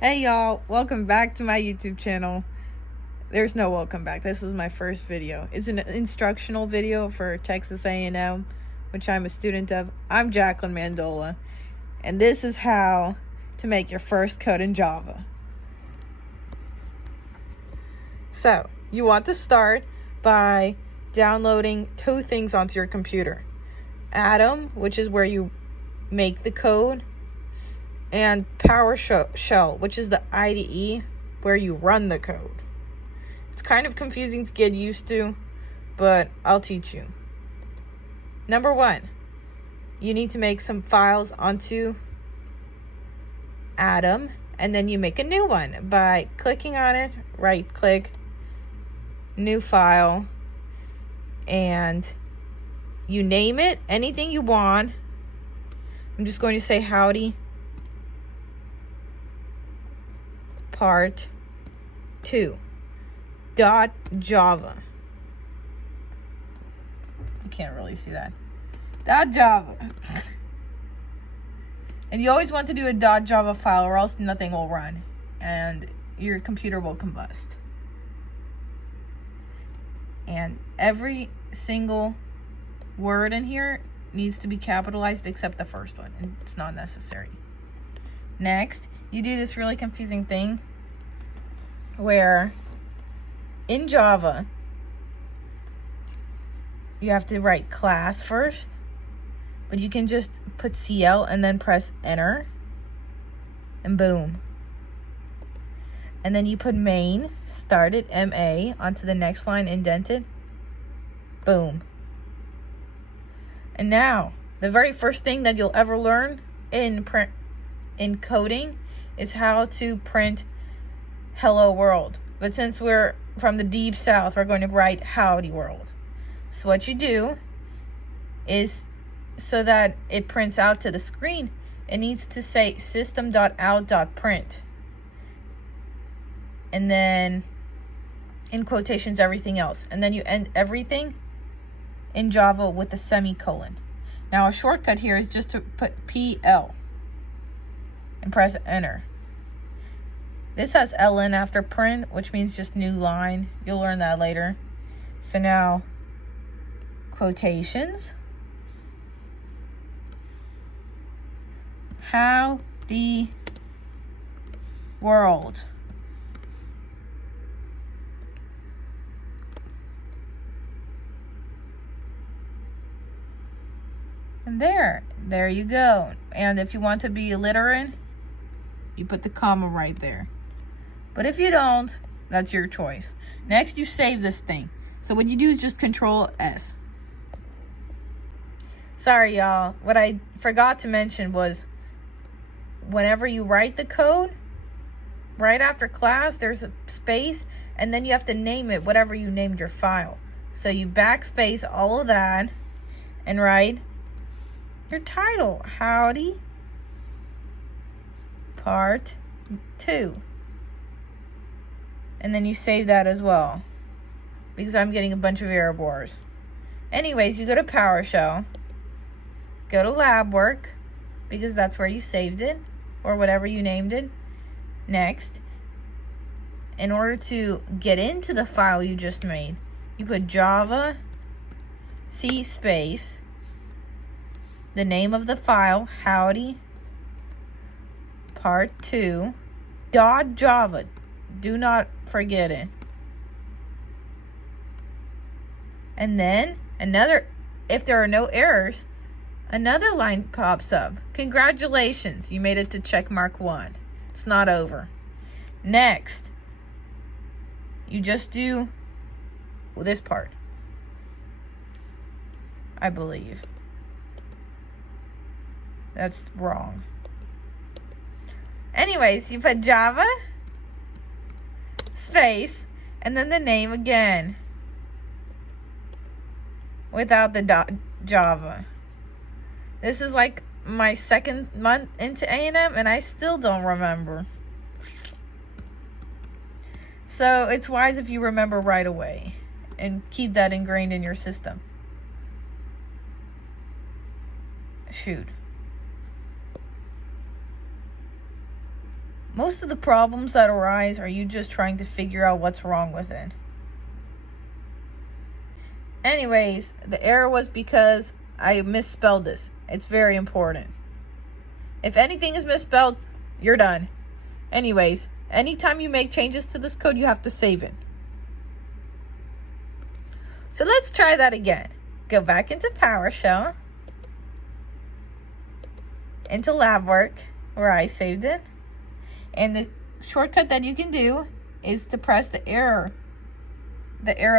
Hey y'all, welcome back to my YouTube channel. There's no welcome back. This is my first video. It's an instructional video for Texas A&M, which I'm a student of. I'm Jacqueline Mandola, and this is how to make your first code in Java. So, you want to start by downloading two things onto your computer. Atom, which is where you make the code, and PowerShell, which is the IDE where you run the code. It's kind of confusing to get used to, but I'll teach you. Number one, you need to make some files onto Atom, and then you make a new one by clicking on it, right click, new file, and you name it anything you want. I'm just going to say howdy part 2 .java. You can't really see that. .java. And you always want to do a .java file or else nothing will run and your computer will combust. And every single word in here needs to be capitalized except the first one. It's not necessary. Next, you do this really confusing thing where in Java, you have to write class first, but you can just put CL and then press enter, and boom. And then you put main, started, MA, onto the next line, indented, boom. And now, the very first thing that you'll ever learn in coding is how to print hello world. But since we're from the deep south, we're going to write howdy world. So what you do is, so that it prints out to the screen, it needs to say system.out.print. And then in quotations everything else. And then you end everything in Java with a semicolon. Now a shortcut here is just to put PL and press enter. This has ln after print, which means just new line. You'll learn that later. So now, quotations. Howdy world. And there you go. And if you want to be illiterate, you put the comma right there. But if you don't, that's your choice. Next, you save this thing. So what you do is just Control S. Sorry, y'all. What I forgot to mention was whenever you write the code, right after class, there's a space, and then you have to name it whatever you named your file. So you backspace all of that and write your title, Howdy Part 2. And then you save that as well, because I'm getting a bunch of error bars. Anyways, you go to PowerShell, go to lab work, because that's where you saved it, or whatever you named it. Next, in order to get into the file you just made, you put Java C space, the name of the file, Howdy Part 2 .java. Do not forget it. And then if there are no errors, another line pops up. Congratulations, you made it to check mark 1. It's not over. Next, you just do this part, I believe. That's wrong. Anyways, you put Java space and then the name again without the .java. This is like my second month into A&M and I still don't remember. So it's wise if you remember right away and keep that ingrained in your system. Shoot. most of the problems that arise are you just trying to figure out what's wrong with it. Anyways, the error was because I misspelled this. It's very important. If anything is misspelled, you're done. Anyways, anytime you make changes to this code, you have to save it. So let's try that again. Go back into PowerShell, into lab work, where I saved it. And the shortcut that you can do is to press the arrow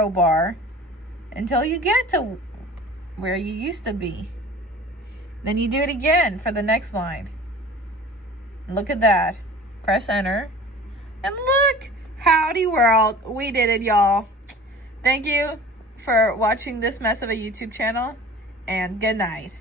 bar until you get to where you used to be. Then you do it again for the next line. Look at that. Press enter. And look, howdy world. We did it, y'all. Thank you for watching this mess of a YouTube channel, and good night.